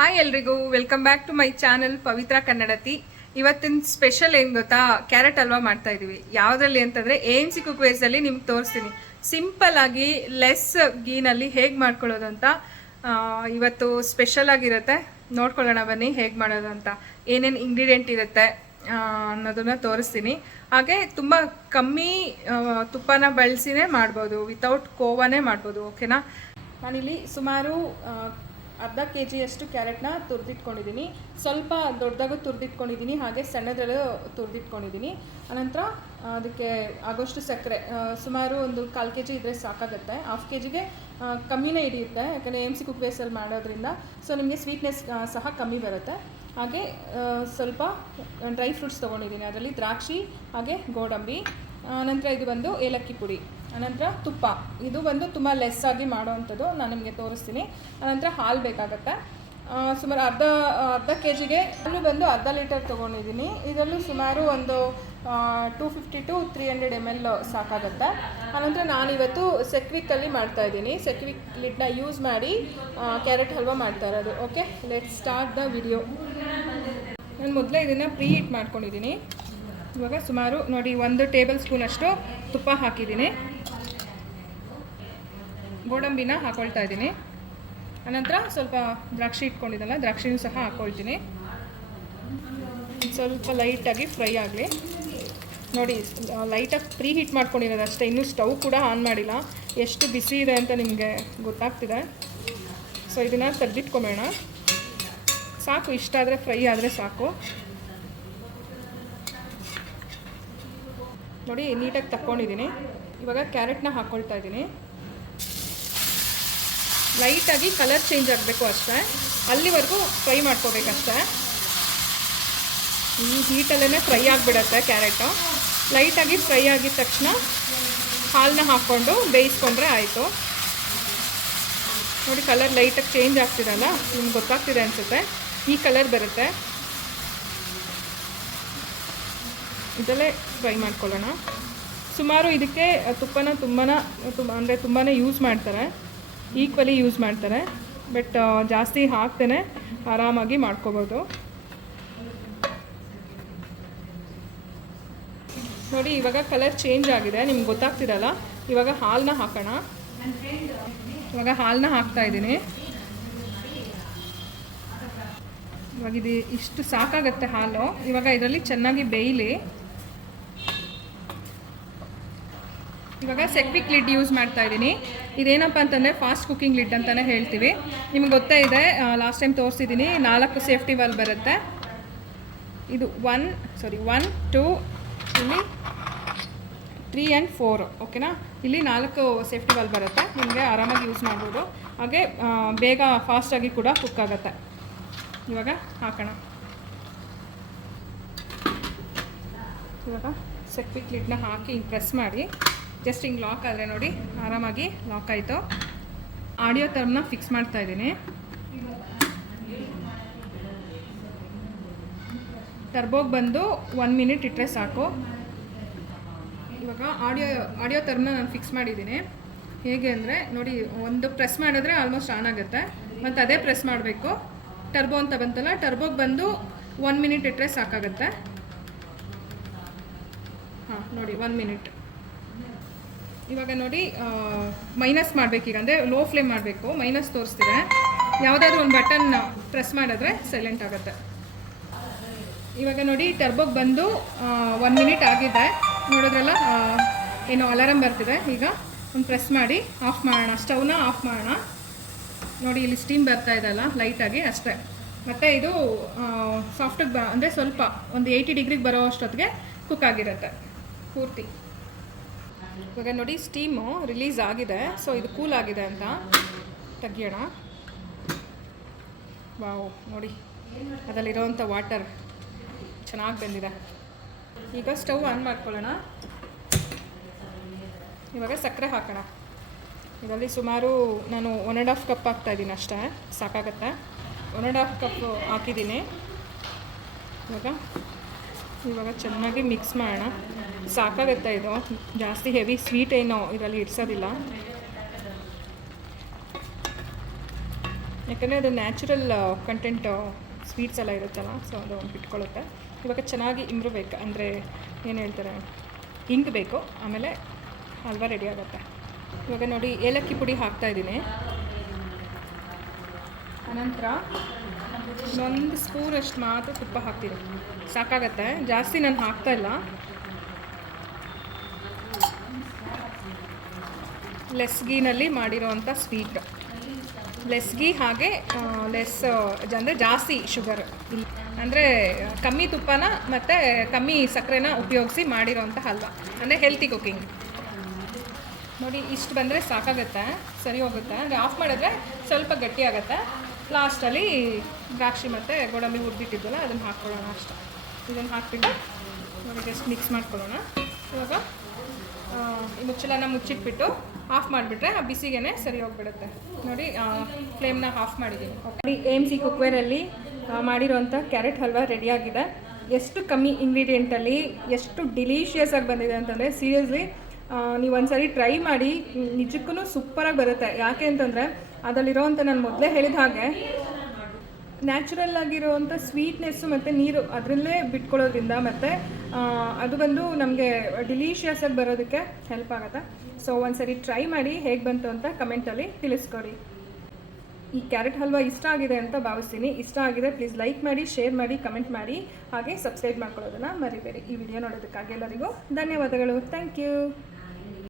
Hi ಎಲ್ರಿಗೂ welcome back to my channel Pavitra ಕನ್ನಡತಿ. ಇವತ್ತಿನ special ಏನು ಗೊತ್ತಾ? ಕ್ಯಾರೆಟ್ ಹಲ್ವಾ ಮಾಡ್ತಾ ಇದೀವಿ. ಯಾವುದ್ರಲ್ಲಿ ಅಂತಂದ್ರೆ ಎಂ ಸಿ ಕುಕ್ವೇರ್ಸಲ್ಲಿ ನಿಮ್ಗೆ ತೋರಿಸ್ತೀನಿ. ಸಿಂಪಲ್ ಆಗಿ ಲೆಸ್ ಗೀನಲ್ಲಿ ಹೇಗೆ ಮಾಡ್ಕೊಳ್ಳೋದು ಅಂತ ಇವತ್ತು ಸ್ಪೆಷಲ್ ಆಗಿರುತ್ತೆ. ನೋಡ್ಕೊಳ್ಳೋಣ ಬನ್ನಿ ಹೇಗೆ ಮಾಡೋದು ಅಂತ. ಏನೇನು ಇಂಗ್ರೀಡಿಯೆಂಟ್ ಇರುತ್ತೆ ಅನ್ನೋದನ್ನ ತೋರಿಸ್ತೀನಿ. ಹಾಗೆ ತುಂಬ ಕಮ್ಮಿ ತುಪ್ಪನ ಬಳಸಿನೇ ಮಾಡ್ಬೋದು. ವಿತೌಟ್ ಕೋವಾನೇ ಮಾಡ್ಬೋದು ಓಕೆನಾ ನಾನಿಲ್ಲಿ ಸುಮಾರು ಅರ್ಧ ಕೆ ಜಿಯಷ್ಟು ಕ್ಯಾರೆಟ್ನ ತುರಿದಿಟ್ಕೊಂಡಿದ್ದೀನಿ. ಸ್ವಲ್ಪ ದೊಡ್ಡದಾಗೂ ತುರಿದಿಟ್ಕೊಂಡಿದ್ದೀನಿ, ಹಾಗೆ ಸಣ್ಣದ್ರಲ್ಲೂ ತುರಿದಿಟ್ಕೊಂಡಿದ್ದೀನಿ. ಅನಂತರ ಅದಕ್ಕೆ ಆಗೋಷ್ಟು ಸಕ್ಕರೆ ಸುಮಾರು ಒಂದು ಕಾಲು ಕೆ ಜಿ ಇದ್ದರೆ ಸಾಕಾಗುತ್ತೆ. ಹಾಫ್ ಕೆ ಜಿಗೆ ಕಮ್ಮಿನೇ ಹಿಡಿಯುತ್ತೆ, ಯಾಕಂದರೆ ಎಂ ಸಿ ಕುಕ್ ಬೇಸಲ್ಲಿ ಮಾಡೋದ್ರಿಂದ. ಸೊ ನಿಮಗೆ ಸ್ವೀಟ್ನೆಸ್ ಸಹ ಕಮ್ಮಿ ಬರುತ್ತೆ. ಹಾಗೆ ಸ್ವಲ್ಪ ಡ್ರೈ ಫ್ರೂಟ್ಸ್ ತೊಗೊಂಡಿದ್ದೀನಿ. ಅದರಲ್ಲಿ ದ್ರಾಕ್ಷಿ, ಹಾಗೆ ಗೋಡಂಬಿ. ನಂತರ ಇದು ಬಂದು ಏಲಕ್ಕಿ ಪುಡಿ. ಅನಂತರ ತುಪ್ಪ. ಇದು ಬಂದು ತುಂಬ ಲೆಸ್ ಆಗಿ ಮಾಡೋವಂಥದ್ದು ನಾನು ನಿಮಗೆ ತೋರಿಸ್ತೀನಿ. ಅನಂತರ ಹಾಲು ಬೇಕಾಗತ್ತೆ. ಸುಮಾರು ಅರ್ಧ ಅರ್ಧ ಕೆ ಜಿಗೆ ಹಾಲು ಬಂದು ಅರ್ಧ ಲೀಟರ್ ತೊಗೊಂಡಿದ್ದೀನಿ. ಇದರಲ್ಲೂ ಸುಮಾರು ಒಂದು two fifty to three hundred M L ಸಾಕಾಗತ್ತೆ. ಆನಂತರ ನಾನಿವತ್ತು ಸೆಕ್ವಿಕ್ಕಲ್ಲಿ ಮಾಡ್ತಾ ಇದ್ದೀನಿ. ಸೆಕ್ವಿಕ್ ಲಿಡ್ನ ಯೂಸ್ ಮಾಡಿ ಕ್ಯಾರೆಟ್ ಹಲ್ವಾ ಮಾಡ್ತಾ ಇರೋದು. Okay let start the video ನಾನು ಮೊದಲೇ ಇದನ್ನು ಪ್ರೀ ಹೀಟ್ ಮಾಡ್ಕೊಂಡಿದ್ದೀನಿ. ಇವಾಗ ಸುಮಾರು ನೋಡಿ, ಒಂದು ಟೇಬಲ್ ಸ್ಪೂನಷ್ಟು ತುಪ್ಪ ಹಾಕಿದ್ದೀನಿ. ಗೋಡಂಬಿನ ಹಾಕೊಳ್ತಾ ಇದ್ದೀನಿ. ಅನಂತರ ಸ್ವಲ್ಪ ದ್ರಾಕ್ಷಿ ಇಟ್ಕೊಂಡಿದ್ದಲ್ಲ, ದ್ರಾಕ್ಷಿನೂ ಸಹ ಹಾಕ್ಕೊಳ್ತೀನಿ ಸ್ವಲ್ಪ ಲೈಟಾಗಿ ಫ್ರೈ ಆಗಲಿ. ನೋಡಿ, ಲೈಟಾಗಿ ಪ್ರೀ ಹೀಟ್ ಮಾಡ್ಕೊಂಡಿರೋದು ಅಷ್ಟೇ, ಇನ್ನೂ ಸ್ಟವ್ ಕೂಡ ಆನ್ ಮಾಡಿಲ್ಲ. ಎಷ್ಟು ಬಿಸಿ ಇದೆ ಅಂತ ನಿಮಗೆ ಗೊತ್ತಾಗ್ತಿದೆ. ಸೊ ಇದನ್ನು ತೆಗೆದಿಟ್ಕೊಬೇಡ. ಸಾಕು, ಇಷ್ಟ ಆದರೆ ಫ್ರೈ ಆದರೆ ಸಾಕು. ನೋಡಿ, ನೀಟಾಗಿ ತಕ್ಕೊಂಡಿದ್ದೀನಿ. ಇವಾಗ ಕ್ಯಾರೆಟ್ನ ಹಾಕ್ಕೊಳ್ತಾ ಇದ್ದೀನಿ. ಲೈಟಾಗಿ ಕಲರ್ ಚೇಂಜ್ ಆಗಬೇಕು ಅಷ್ಟೇ. ಅಲ್ಲಿವರೆಗೂ ಫ್ರೈ ಮಾಡ್ಕೋಬೇಕಷ್ಟೇ. ಈ ಹೀಟಲ್ಲೇ ಫ್ರೈ ಆಗಿಬಿಡತ್ತೆ ಕ್ಯಾರೆಟು. ಲೈಟಾಗಿ ಫ್ರೈ ಆಗಿದ ತಕ್ಷಣ ಹಾಲನ್ನ ಹಾಕ್ಕೊಂಡು ಬೇಯಿಸ್ಕೊಂಡ್ರೆ ಆಯಿತು. ನೋಡಿ ಕಲರ್ ಲೈಟಾಗಿ ಚೇಂಜ್ ಆಗ್ತಿರಲ್ಲ ನಿಮ್ಗೆ ಗೊತ್ತಾಗ್ತಿದೆ ಅನಿಸುತ್ತೆ. ಈ ಕಲರ್ ಬರುತ್ತೆ. ಇದರಲ್ಲೇ ಫ್ರೈ ಮಾಡ್ಕೊಳ್ಳೋಣ. ಸುಮಾರು ಇದಕ್ಕೆ ತುಪ್ಪನ ತುಂಬಾ ತುಂಬ ಅಂದರೆ ತುಂಬಾ ಯೂಸ್ ಮಾಡ್ತಾರೆ. ಈಕ್ವಲಿ ಯೂಸ್ ಮಾಡ್ತಾರೆ. ಬಟ್ ಜಾಸ್ತಿ ಹಾಕ್ತೇನೆ. ಆರಾಮಾಗಿ ಮಾಡ್ಕೋಬೋದು. ನೋಡಿ, ಇವಾಗ ಕಲರ್ ಚೇಂಜ್ ಆಗಿದೆ. ನಿಮ್ಗೆ ಗೊತ್ತಾಗ್ತಿರಲ್ಲ? ಇವಾಗ ಹಾಲನ್ನ ಹಾಕೋಣ. ಇವಾಗ ಹಾಲನ್ನ ಹಾಕ್ತಾ ಇದ್ದೀನಿ. ಇವಾಗ ಇದು ಇಷ್ಟು ಸಾಕಾಗತ್ತೆ ಹಾಲು. ಇವಾಗ ಇದರಲ್ಲಿ ಚೆನ್ನಾಗಿ ಬೇಯಲಿ. ಇವಾಗ ಸೆಕ್ವಿಕ್ ಲಿಡ್ ಯೂಸ್ ಮಾಡ್ತಾ ಇದ್ದೀನಿ. ಇದೇನಪ್ಪ ಅಂತಂದರೆ ಫಾಸ್ಟ್ ಕುಕ್ಕಿಂಗ್ ಲಿಡ್ ಅಂತಲೇ ಹೇಳ್ತೀವಿ. ನಿಮ್ಗೆ ಗೊತ್ತೇ ಇದೆ ಲಾಸ್ಟ್ ಟೈಮ್ ತೋರಿಸಿದ್ದೀನಿ, ನಾಲ್ಕು ಸೇಫ್ಟಿ ವಾಲ್ ಬರುತ್ತೆ. ಇದು ಒನ್ ಸಾರಿ ಒನ್ ಟೂ ಇಲ್ಲಿ ತ್ರೀ ಆ್ಯಂಡ್ ಫೋರ್ ಓಕೆನಾ ಇಲ್ಲಿ ನಾಲ್ಕು ಸೇಫ್ಟಿ ವಾಲ್ ಬರುತ್ತೆ. ನಿಮಗೆ ಆರಾಮಾಗಿ ಯೂಸ್ ಮಾಡ್ಬೋದು. ಹಾಗೆ ಬೇಗ ಫಾಸ್ಟಾಗಿ ಕೂಡ ಕುಕ್ ಆಗುತ್ತೆ. ಇವಾಗ ಹಾಕೋಣ. ಇವಾಗ ಸೆಕ್ವಿಕ್ ಲಿಡ್ನ ಹಾಕಿ ಪ್ರೆಸ್ ಮಾಡಿ. ಜಸ್ಟ್ ಹಿಂಗೆ ಲಾಕ್ ಆದರೆ ನೋಡಿ ಆರಾಮಾಗಿ ಲಾಕ್ ಆಯಿತು. ಆಡಿಯೋ ಟರ್ಮ್ನ ಫಿಕ್ಸ್ ಮಾಡ್ತಾ ಇದ್ದೀನಿ. ಟರ್ಬೋಗೆ ಬಂದು ಒನ್ ಮಿನಿಟ್ ಇಟ್ಟರೆ ಸಾಕು. ಇವಾಗ ಆಡಿಯೋ ಆಡಿಯೋ ಟರ್ಮ್ನ ನಾನು ಫಿಕ್ಸ್ ಮಾಡಿದ್ದೀನಿ. ಹೇಗೆ ಅಂದರೆ ನೋಡಿ ಒಂದು ಪ್ರೆಸ್ ಮಾಡಿದ್ರೆ ಆಲ್ಮೋಸ್ಟ್ ಆನ್ ಆಗುತ್ತೆ. ಮತ್ತು ಅದೇ ಪ್ರೆಸ್ ಮಾಡಬೇಕು. ಟರ್ಬೋ ಅಂತ ಬಂತಲ್ಲ ಟರ್ಬೋಗೆ ಬಂದು ಒನ್ ಮಿನಿಟ್ ಇಟ್ಟರೆ ಸಾಕಾಗುತ್ತೆ. ಹಾಂ, ನೋಡಿ ಒನ್ ಮಿನಿಟ್ ಇವಾಗ ನೋಡಿ ಮೈನಸ್ ಮಾಡಬೇಕೀಗ ಅಂದರೆ ಲೋ ಫ್ಲೇಮ್ ಮಾಡಬೇಕು, ಮೈನಸ್ ತೋರಿಸ್ತಿದೆ. ಯಾವುದಾದ್ರೂ ಒಂದು ಬಟನ್ ಪ್ರೆಸ್ ಮಾಡಿದ್ರೆ ಸೈಲೆಂಟ್ ಆಗುತ್ತೆ. ಇವಾಗ ನೋಡಿ ಟರ್ಬೋಗೆ ಬಂದು ಒನ್ ಮಿನಿಟ್ ಆಗಿದೆ. ನೋಡಿದ್ರಲ್ಲ ಏನು ಅಲಾರಮ್ ಬರ್ತಿದೆ. ಈಗ ಒಂದು ಪ್ರೆಸ್ ಮಾಡಿ ಆಫ್ ಮಾಡೋಣ ಸ್ಟವ್ನ ಆಫ್ ಮಾಡೋಣ. ನೋಡಿ, ಇಲ್ಲಿ ಸ್ಟೀಮ್ ಬರ್ತಾ ಇದೆಲ್ಲ ಲೈಟಾಗಿ ಅಷ್ಟೇ. ಮತ್ತು ಇದು ಸಾಫ್ಟಿಗೆ ಬ, ಅಂದರೆ ಸ್ವಲ್ಪ, ಒಂದು ಏಯ್ಟಿ ಡಿಗ್ರಿಗೆ ಬರೋ ಅಷ್ಟೊತ್ತಿಗೆ ಕುಕ್ ಆಗಿರುತ್ತೆ. ಪೂರ್ತಿ. ಇವಾಗ ನೋಡಿ ಸ್ಟೀಮು ರಿಲೀಸ್ ಆಗಿದೆ. ಸೊ ಇದು ಕೂಲ್ ಆಗಿದೆ ಅಂತ ತೆಗಿಯೋಣ. ವಾವ್ ನೋಡಿ. ಅದರಲ್ಲಿರೋವಂಥ ವಾಟರ್ ಚೆನ್ನಾಗಿ ಬಂದಿದೆ. ಈಗ ಸ್ಟವ್ ಆನ್ ಮಾಡ್ಕೊಳ್ಳೋಣ. ಇವಾಗ ಸಕ್ಕರೆ ಹಾಕೋಣ. ಇದರಲ್ಲಿ ಸುಮಾರು ನಾನು ಒನ್ ಆ್ಯಂಡ್ ಹಾಫ್ ಕಪ್ ಹಾಕ್ತಾ ಇದ್ದೀನಿ ಅಷ್ಟೇ. ಸಾಕಾಗತ್ತೆ. ಒನ್ ಆ್ಯಂಡ್ ಹಾಫ್ ಕಪ್ ಹಾಕಿದ್ದೀನಿ. ಇವಾಗ ಇವಾಗ ಚೆನ್ನಾಗಿ ಮಿಕ್ಸ್ ಮಾಡೋಣ. ಸಾಕಾಗುತ್ತೆ ಇದು? ಜಾಸ್ತಿ ಹೆವಿ ಸ್ವೀಟ್ ಏನೋ ಇದರಲ್ಲಿ ಇಡ್ಸೋದಿಲ್ಲ ಯಾಕಂದರೆ ಅದು ನ್ಯಾಚುರಲ್ ಕಂಟೆಂಟ್ ಸ್ವೀಟ್ಸ್ ಎಲ್ಲ ಇರುತ್ತಲ್ಲ, ಸೊ ಅದು ಬಿಟ್ಕೊಳ್ಳುತ್ತೆ. ಇವಾಗ ಚೆನ್ನಾಗಿ ಇಮ್ರಬೇಕು ಅಂದರೆ ಏನು ಹೇಳ್ತಾರೆ? ಬೇಕು. ಆಮೇಲೆ ಹಲ್ವಾ ರೆಡಿ ಆಗುತ್ತೆ. ಇವಾಗ ನೋಡಿ, ಏಲಕ್ಕಿ ಪುಡಿ ಹಾಕ್ತಾಯಿದ್ದೀನಿ ಅನಂತರ ಒಂದು ಸ್ಪೂನಷ್ಟು ಮಾತ್ರ ತುಪ್ಪ ಹಾಕ್ತೀನಿ. ಸಾಕಾಗತ್ತೆ? ಜಾಸ್ತಿ ನಾನು ಹಾಕ್ತಾ ಇಲ್ಲ. ಲೆಸ್ಗಿನಲ್ಲಿ ಮಾಡಿರೋವಂಥ ಸ್ವೀಟ್ ಲೆಸ್ಗಿ ಹಾಗೆ ಲೆಸ್, ಅಂದರೆ ಜಾಸ್ತಿ ಶುಗರ್ ಅಂದರೆ ಕಮ್ಮಿ ತುಪ್ಪನ ಮತ್ತು ಕಮ್ಮಿ ಸಕ್ಕರೆನ ಉಪಯೋಗಿಸಿ ಮಾಡಿರೋವಂಥ ಹಲ್ವಾ. ಅಂದರೆ ಹೆಲ್ತಿ ಕುಕ್ಕಿಂಗ್ ನೋಡಿ, ಇಷ್ಟು ಬಂದರೆ ಸಾಕಾಗುತ್ತೆ. ಸರಿ ಹೋಗುತ್ತೆ. ಅಂದರೆ ಆಫ್ ಮಾಡಿದ್ರೆ ಸ್ವಲ್ಪ ಗಟ್ಟಿ ಆಗುತ್ತೆ. ಲಾಸ್ಟಲ್ಲಿ ದ್ರಾಕ್ಷಿ ಮತ್ತು ಗೋಡಂಬಿ ಹುರಿದಿಟ್ಟಿದ್ದಲ್ಲ ಅದನ್ನು ಹಾಕ್ಕೊಳ್ಳೋಣ ಅಷ್ಟೆ. ಇದನ್ನು ಹಾಕ್ಬಿಟ್ಟು ನೋಡಿ ಜಸ್ಟ್ ಮಿಕ್ಸ್ ಮಾಡ್ಕೊಳ್ಳೋಣ. ಇವಾಗ ಈ ಮುಚ್ಚಳನ ಮುಚ್ಚಿಟ್ಬಿಟ್ಟು ಆಫ್ ಮಾಡಿಬಿಟ್ರೆ ಆ ಬಿಸಿಗೆ ಸರಿ ಹೋಗ್ಬಿಡುತ್ತೆ. ನೋಡಿ ಫ್ಲೇಮ್ನ ಆಫ್ ಮಾಡಿದ್ದೀನಿ. ನೋಡಿ ಎಂ ಸಿ ಕುಕ್ವೇರಲ್ಲಿ ಮಾಡಿರೋಂಥ ಕ್ಯಾರೆಟ್ ಹಲ್ವಾ ರೆಡಿಯಾಗಿದೆ ಎಷ್ಟು ಕಮ್ಮಿ ಇಂಗ್ರೀಡಿಯೆಂಟಲ್ಲಿ ಎಷ್ಟು ಡಿಲೀಷಿಯಸ್ ಆಗಿ ಬಂದಿದೆ ಅಂತಂದರೆ ಸೀರಿಯಸ್ಲಿ ನೀವು ಒಂದ್ಸರಿ ಟ್ರೈ ಮಾಡಿ ನಿಜಕ್ಕೂ ಸೂಪರಾಗಿ ಬರುತ್ತೆ. ಯಾಕೆ ಅಂತಂದರೆ ಅದರಲ್ಲಿರೋವಂಥ ನಾನು ಮೊದಲೇ ಹೇಳಿದ ಹಾಗೆ ನ್ಯಾಚುರಲ್ ಆಗಿರುವಂಥ ಸ್ವೀಟ್ನೆಸ್ಸು ಮತ್ತು ನೀರು ಅದರಲ್ಲೇ ಬಿಟ್ಕೊಳ್ಳೋದ್ರಿಂದ ಮತ್ತು ಅದು ಬಂದು ನಮಗೆ ಡಿಲೀಷಿಯಸ್ ಆಗಿ ಬರೋದಕ್ಕೆ ಹೆಲ್ಪ್ ಆಗುತ್ತೆ? ಸೊ ಒಂದ್ಸರಿ ಟ್ರೈ ಮಾಡಿ ಹೇಗೆ ಬಂತು ಅಂತ ಕಮೆಂಟಲ್ಲಿ ತಿಳಿಸ್ಕೊಡಿ. ಈ ಕ್ಯಾರೆಟ್ ಹಲ್ವಾ ಇಷ್ಟ ಆಗಿದೆ ಅಂತ ಭಾವಿಸ್ತೀನಿ. ಇಷ್ಟ ಆಗಿದೆ ಪ್ಲೀಸ್ ಲೈಕ್ ಮಾಡಿ ಶೇರ್ ಮಾಡಿ ಕಮೆಂಟ್ ಮಾಡಿ, ಹಾಗೆ ಸಬ್ಸ್ಕ್ರೈಬ್ ಮಾಡ್ಕೊಳ್ಳೋದನ್ನು ಮರಿಬೇಡಿ. ಈ ವಿಡಿಯೋ ನೋಡೋದಕ್ಕಾಗಿ ಎಲ್ಲರಿಗೂ ಧನ್ಯವಾದಗಳು. Thank you